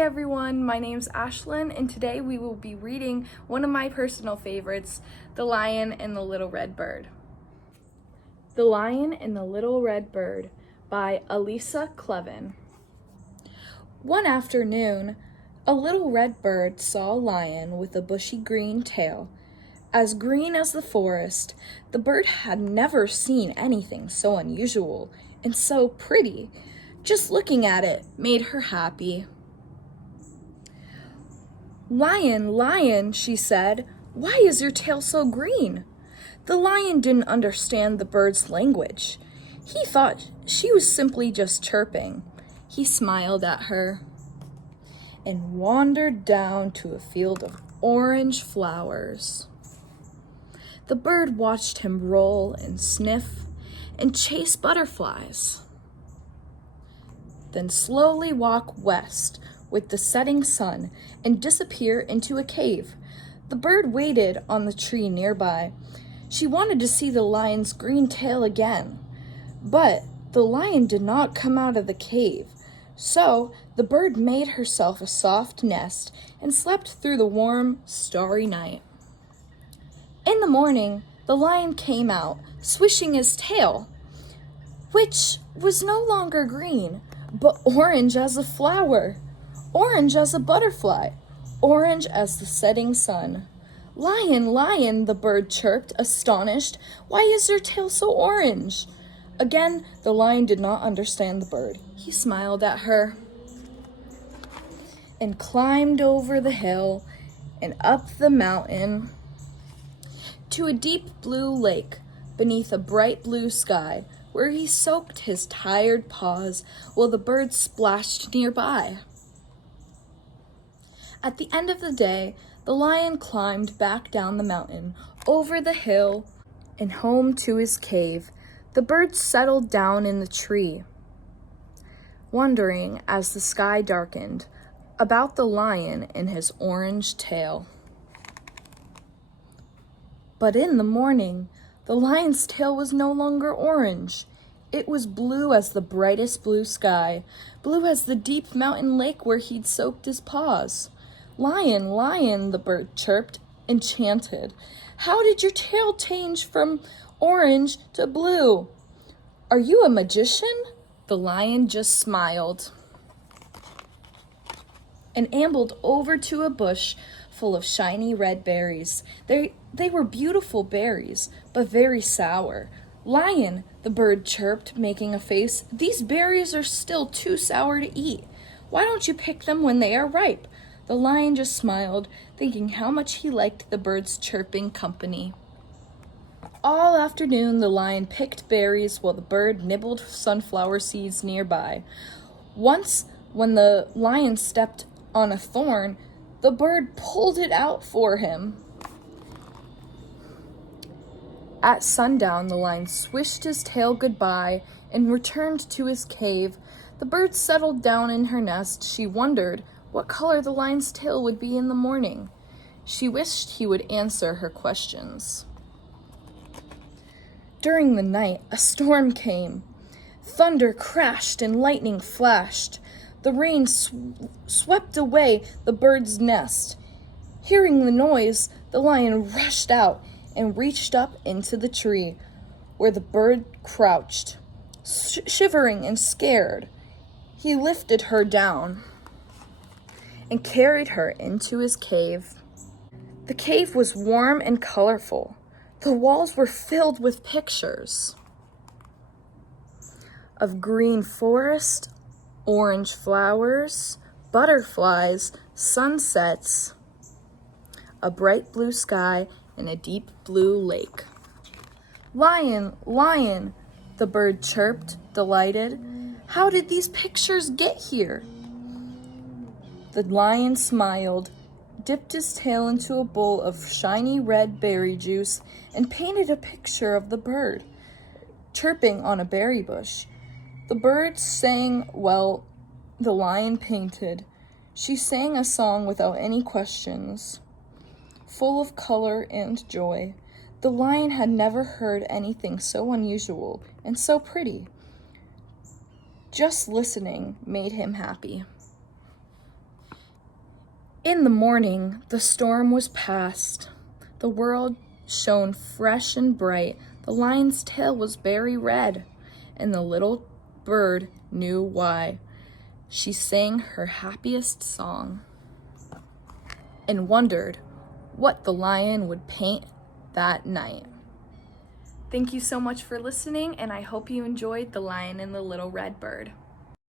Hey everyone, my name's Ashlyn, and today we will be reading one of my personal favorites, The Lion and the Little Red Bird. The Lion and the Little Red Bird by Elisa Clevin. One afternoon, a little red bird saw a lion with a bushy green tail. As green as the forest, the bird had never seen anything so unusual and so pretty. Just looking at it made her happy. "Lion, lion," she said, "why is your tail so green?" The lion didn't understand the bird's language. He thought she was simply just chirping. He smiled at her and wandered down to a field of orange flowers. The bird watched him roll and sniff and chase butterflies, then slowly walk west with the setting sun and disappear into a cave. The bird waited on the tree nearby. She wanted to see the lion's green tail again, but the lion did not come out of the cave. So the bird made herself a soft nest and slept through the warm, starry night. In the morning, the lion came out, swishing his tail, which was no longer green, but orange as a flower. Orange as a butterfly, orange as the setting sun. "Lion, lion," the bird chirped, astonished. "Why is your tail so orange?" Again, the lion did not understand the bird. He smiled at her and climbed over the hill and up the mountain to a deep blue lake beneath a bright blue sky, where he soaked his tired paws while the bird splashed nearby. At the end of the day, the lion climbed back down the mountain, over the hill, and home to his cave. The bird settled down in the tree, wondering as the sky darkened about the lion and his orange tail. But in the morning, the lion's tail was no longer orange. It was blue as the brightest blue sky, blue as the deep mountain lake where he'd soaked his paws. "Lion, lion," the bird chirped, enchanted. "How did your tail change from orange to blue? Are you a magician?" The lion just smiled and ambled over to a bush full of shiny red berries. They were beautiful berries, but very sour. "Lion," the bird chirped, making a face, "these berries are still too sour to eat. Why don't you pick them when they are ripe?" The lion just smiled, thinking how much he liked the bird's chirping company. All afternoon, the lion picked berries while the bird nibbled sunflower seeds nearby. Once, when the lion stepped on a thorn, the bird pulled it out for him. At sundown, the lion swished his tail goodbye and returned to his cave. The bird settled down in her nest. She wondered what color the lion's tail would be in the morning. She wished he would answer her questions. During the night, a storm came. Thunder crashed and lightning flashed. The rain swept away the bird's nest. Hearing the noise, the lion rushed out and reached up into the tree where the bird crouched, shivering and scared. He lifted her down and carried her into his cave. The cave was warm and colorful. The walls were filled with pictures of green forest, orange flowers, butterflies, sunsets, a bright blue sky, and a deep blue lake. "Lion, lion," the bird chirped, delighted. "How did these pictures get here?" The lion smiled, dipped his tail into a bowl of shiny red berry juice, and painted a picture of the bird chirping on a berry bush. The bird sang while the lion painted. She sang a song without any questions, full of color and joy. The lion had never heard anything so unusual and so pretty. Just listening made him happy. In the morning, the storm was past. The world shone fresh and bright. The lion's tail was very red, and the little bird knew why. She sang her happiest song and wondered what the lion would paint that night. Thank you so much for listening, and I hope you enjoyed The Lion and the Little Red Bird.